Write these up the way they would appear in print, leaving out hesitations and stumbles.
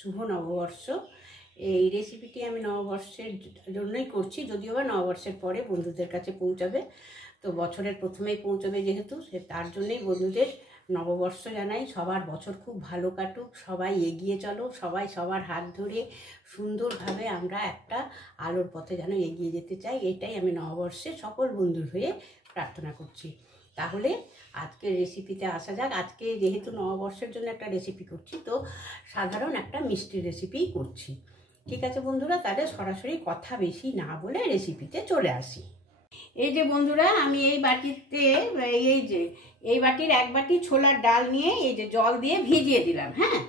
শুভ নববর্ষ। এই রেসিপিটি আমি নববর্ষের জন্যই করছি, যদিও বা নববর্ষের পরে বন্ধুদের কাছে পৌঁছাবে। তো বছরের প্রথমেই পৌঁছাবে যেহেতু, তার জন্যই বন্ধুদের নববর্ষ জানাই। সবার বছর খুব ভালো কাটুক, সবাই এগিয়ে চলো, সবাই সবার হাত ধরে সুন্দরভাবে আমরা একটা আলোর পথে যেন এগিয়ে যেতে চাই, এটাই আমি নববর্ষে সকল বন্ধুর হয়ে প্রার্থনা করছি। তাহলে আজকের রেসিপিতে আসা যাক। আজকে যেহেতু নববর্ষের জন্য একটা রেসিপি করছি, তো সাধারণ একটা মিষ্টির রেসিপিই করছি। ঠিক আছে বন্ধুরা, তাহলে সরাসরি কথা বেশি না বলে রেসিপিতে চলে আসি। এই যে বন্ধুরা, আমি এই বাটিতে এই বাটির এক বাটি ছোলার ডাল নিয়ে এই যে জল দিয়ে ভিজিয়ে দিলাম। হ্যাঁ,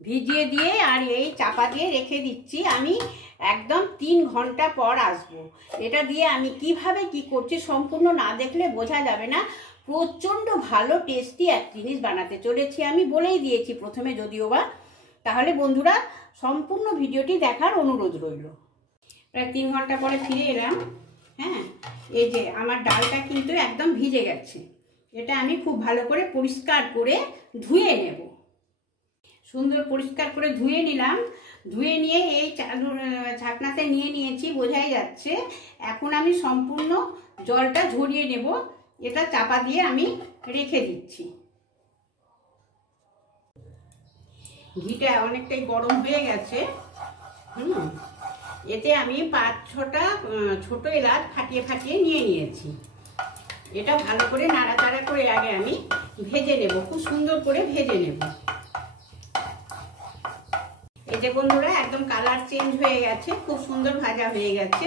ভিজিয়ে দিয়ে আর এই চাপা দিয়ে রেখে দিচ্ছি। আমি একদম 3 ঘন্টা পর আসবো। এটা দিয়ে আমি কিভাবে কি করছি সম্পূর্ণ না দেখলে বোঝা যাবে না। প্রচণ্ড ভালো টেস্টি এক জিনিস বানাতে চলেছি, আমি বলেই দিয়েছি প্রথমে যদিও বা। তাহলে বন্ধুরা সম্পূর্ণ ভিডিওটি দেখার অনুরোধ রইল। প্রায় 3 ঘন্টা পরে ফিরে এলাম। হ্যাঁ, এই যে আমার ডালটা কিন্তু একদম ভিজে গেছে। এটা আমি খুব ভালো করে পরিষ্কার করে ধুয়ে নেব। সুন্দর পরিষ্কার করে ধুয়ে নিলাম। ধুয়ে নিয়ে এই ছাকনাতে নিয়ে নিয়েছি, বোঝাই যাচ্ছে। এখন আমি সম্পূর্ণ জলটা ঝরিয়ে নেব। এটা চাপা দিয়ে আমি রেখে দিচ্ছি। ঘিটা অনেকটাই গরম হয়ে গেছে। এতে আমি 5-6টা ছোট এলাচ ফাটিয়ে ফাটিয়ে নিয়ে নিয়েছি। এটা ভালো করে নাড়াচাড়া করে আগে আমি ভেজে নেব, খুব সুন্দর করে ভেজে নেব। এই যে বন্ধুরা, একদম কালার চেঞ্জ হয়ে গেছে, খুব সুন্দর ভাজা হয়ে গেছে।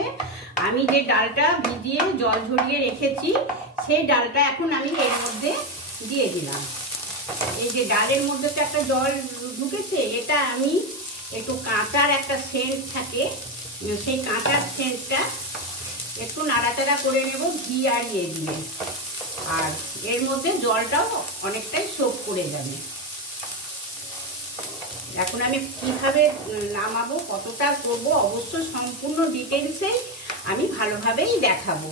আমি যে ডালটা ভিজিয়ে জল ঝরিয়ে রেখেছি, সেই ডালটা এখন আমি এর মধ্যে দিয়ে দিলাম। এই যে ডালের মধ্যে তো একটা জল ঢুকেছে, এটা আমি একটু কাঁচার একটা সেন্ট থাকে, সেই কাঁচার সেন্টটা একটু নাড়াচাড়া করে নেব ঘি আর ইয়ে দিয়ে। আর এর মধ্যে জলটাও অনেকটাই সোক করে যাবে। এখন আমি কিভাবে নামাবো, কতটা করবো, অবশ্য সম্পূর্ণ ডিটেলসে আমি ভালোভাবেই দেখাবো।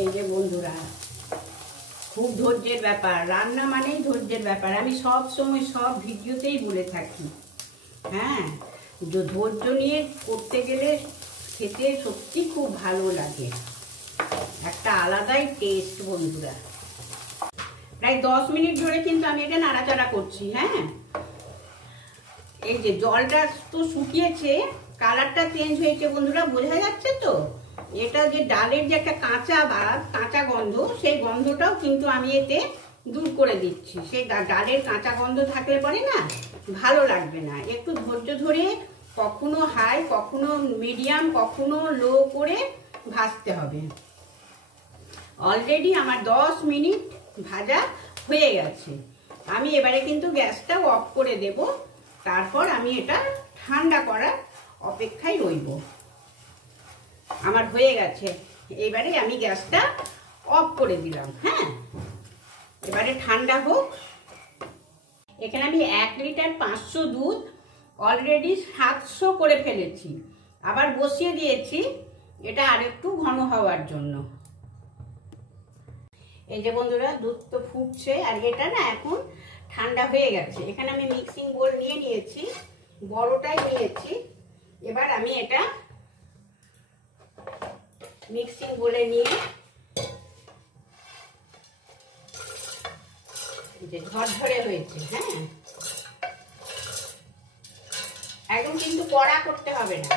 এই যে বন্ধুরা, খুব ধৈর্যের ব্যাপার, রান্না মানেই ধৈর্যের ব্যাপার। আমি সব সময় সব ভিডিওতেই বলে থাকি। হ্যাঁ, ধৈর্য নিয়ে করতে গেলে খেতে সত্যি খুব ভালো লাগে, একটা আলাদাই টেস্ট বন্ধুরা। প্রায় 10 মিনিট ধরে কিন্তু আমি এটা নাড়াচাড়া করছি। হ্যাঁ, এই যে জলটা তো শুকিয়েছে, কালারটা চেঞ্জ হয়েছে বন্ধুরা, বোঝা যাচ্ছে তো। এটা যে ডালের যে একটা কাঁচা গন্ধ, সেই গন্ধটাও কিন্তু আমি এতে দূর করে দিচ্ছি। সেই ডালের কাঁচা গন্ধ থাকলে পরে না ভালো লাগবে না। একটু ধৈর্য ধরে কখনো হাই, কখনো মিডিয়াম, কখনো লো করে ভাজতে হবে। অলরেডি আমার 10 মিনিট ভাজা হয়ে গেছে। আমি এবারে কিন্তু গ্যাসটা অফ করে দেব। তারপর আমি এটা ঠান্ডা করার অপেক্ষায় রইব। আমার হয়ে গেছে, এবারে আমি গ্যাসটা অফ করে দিলাম। হ্যাঁ, এবারে ঠান্ডা হোক। এখানে আমি 1 লিটার 500 দুধ অলরেডি 700 করে ফেলেছি, আবার বসিয়ে দিয়েছি এটা আরেকটু ঘন হওয়ার জন্য। এই যে বন্ধুরা, দুধ তো ফুটছে, আর এটা না এখন ঠান্ডা হয়ে গেছে। এখানে আমি মিক্সিং বোল নিয়ে নিয়েছি, বড়টাই নিয়েছি। এবার আমি এটা মিক্সিং বোলে নিয়ে যে ঝরঝরে হয়েছে। হ্যাঁ, একদম কিন্তু কড়া করতে হবে না।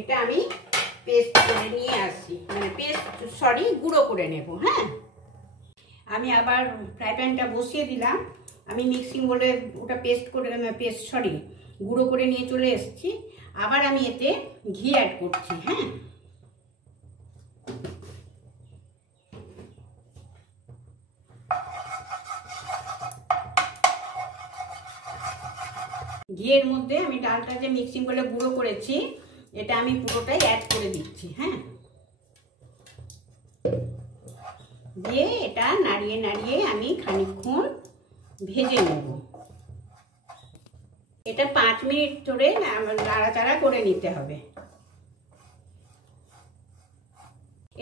এটা আমি পেস্ট করে নিয়ে আসছি, মানে গুঁড়ো করে নেব। হ্যাঁ, আমি আবার ফ্রাই প্যানটা বসিয়ে দিলাম। আমি মিক্সিং বলে ওটা গুঁড়ো করে নিয়ে চলে এসেছি। আবার আমি এতে ঘি অ্যাড করছি। হ্যাঁ, ঘিয়ের মধ্যে আমি ডালটা যে মিক্সিং বলে গুঁড়ো করেছি, এটা আমি পুরোটাই অ্যাড করে দিচ্ছি। হ্যাঁ, দিয়ে এটা নাড়িয়ে নাড়িয়ে আমি খানিকক্ষণ ভেজে নেব। এটা 5 মিনিট ধরে নাড়াচাড়া করে নিতে হবে।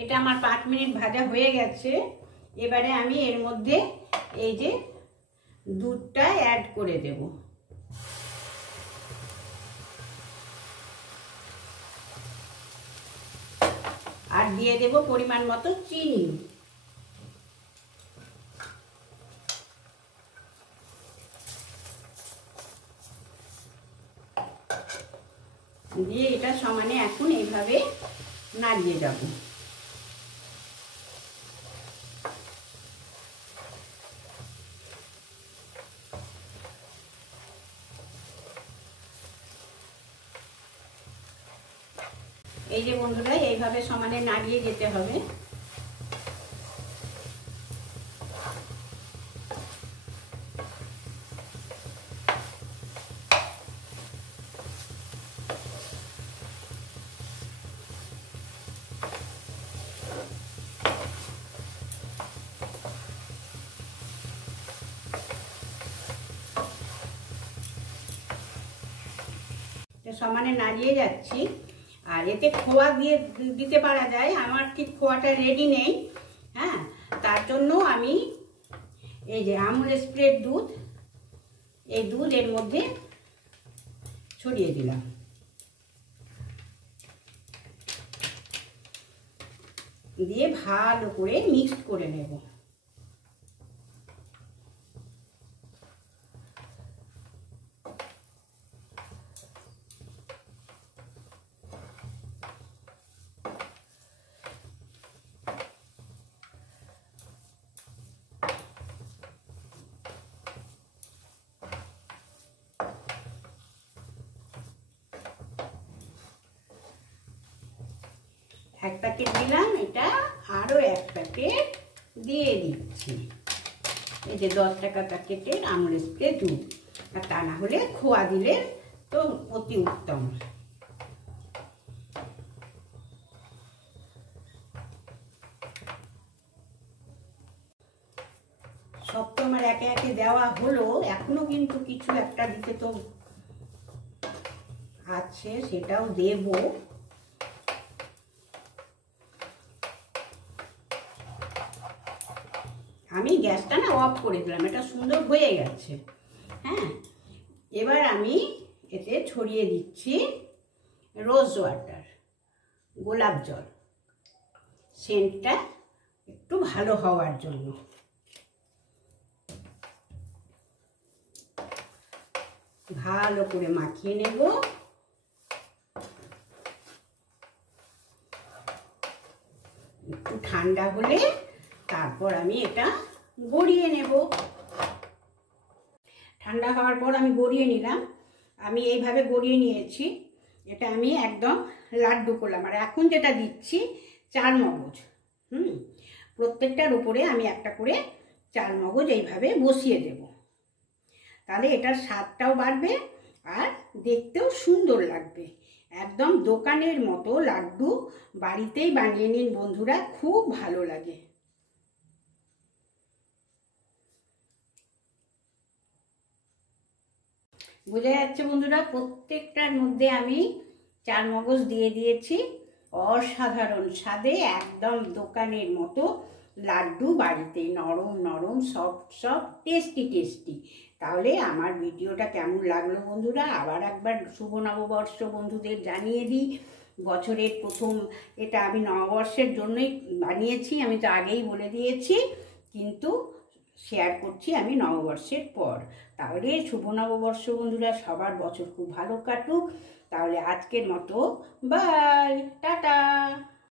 এটা আমার 5 মিনিট ভাজা হয়ে গেছে। এবারে আমি এর মধ্যে এই যে দুধটা অ্যাড করে দেব। আর দিয়ে দেব পরিমাণ মতো চিনি। দিয়ে এটা সমানে এখন এইভাবে নাড়িয়ে যাব। এই যে বন্ধুরা, এইভাবে সমানে নাড়িয়ে যেতে হবে। সমানে নাড়িয়ে যাচ্ছি। আর এতে খোয়া দিয়ে দিতে পারা যায়, আমার ঠিক খোয়াটা রেডি নেই। হ্যাঁ, তার জন্য আমি এই যে আমুল স্প্রেড দুধ, এই দুধ এর মধ্যে ছড়িয়ে দিলাম। দিয়ে ভালো করে মিক্সড করে নেব। এক প্যাকেট দিলাম, এটা আরো এক প্যাকেট দিয়ে দিচ্ছি। এই যে 10 টাকা প্যাকেটের আমুল স্প্রে দুধ। আর তা না হলে খোয়া দিলে তো অতি উত্তম। সব তো আমার একে একে দেওয়া হলো, এখনো কিন্তু কিছু একটা দিতে তো আছে, সেটাও দেব। আমি গ্যাসটা না অফ করে দিলাম, এটা সুন্দর হয়ে গেছে। হ্যাঁ, এবার আমি এতে ছড়িয়ে দিচ্ছি রোজ ওয়াটার, গোলাপ জল, সেন্টটা একটু ভালো হওয়ার জন্য। ভালো করে মাখিয়ে নেব। একটু ঠান্ডা হলে তারপর আমি এটা গড়িয়ে নেব। ঠান্ডা হওয়ার পর আমি গড়িয়ে নিলাম। আমি এইভাবে গড়িয়ে নিয়েছি। এটা আমি একদম লাড্ডু করলাম। আর এখন যেটা দিচ্ছি চারমগজ। প্রত্যেকটার উপরে আমি একটা করে চারমগজ এইভাবে বসিয়ে দেব। তাহলে এটার স্বাদটাও বাড়বে আর দেখতেও সুন্দর লাগবে। একদম দোকানের মতো লাড্ডু বাড়িতেই বানিয়ে নিন বন্ধুরা, খুব ভালো লাগে। বোঝা যাচ্ছে বন্ধুরা, প্রত্যেকটার মধ্যে আমি চারমগজ দিয়ে দিয়েছি। অসাধারণ স্বাদে একদম দোকানের মতো লাড্ডু বাড়িতে নরম নরম সফট সফট টেস্টি টেস্টি। তাহলে আমার ভিডিওটা কেমন লাগলো বন্ধুরা, আবার একবার শুভ নববর্ষ বন্ধুদের জানিয়ে দিই। বছরের প্রথম এটা আমি নববর্ষের জন্যই বানিয়েছি, আমি তো আগেই বলে দিয়েছি, কিন্তু শেয়ার করছি আমি নববর্ষের পর। তাহলে শুভ নববর্ষ বন্ধুরা, সবার বছর খুব ভালো কাটুক। তাহলে আজকের মতো বাই, টাটা।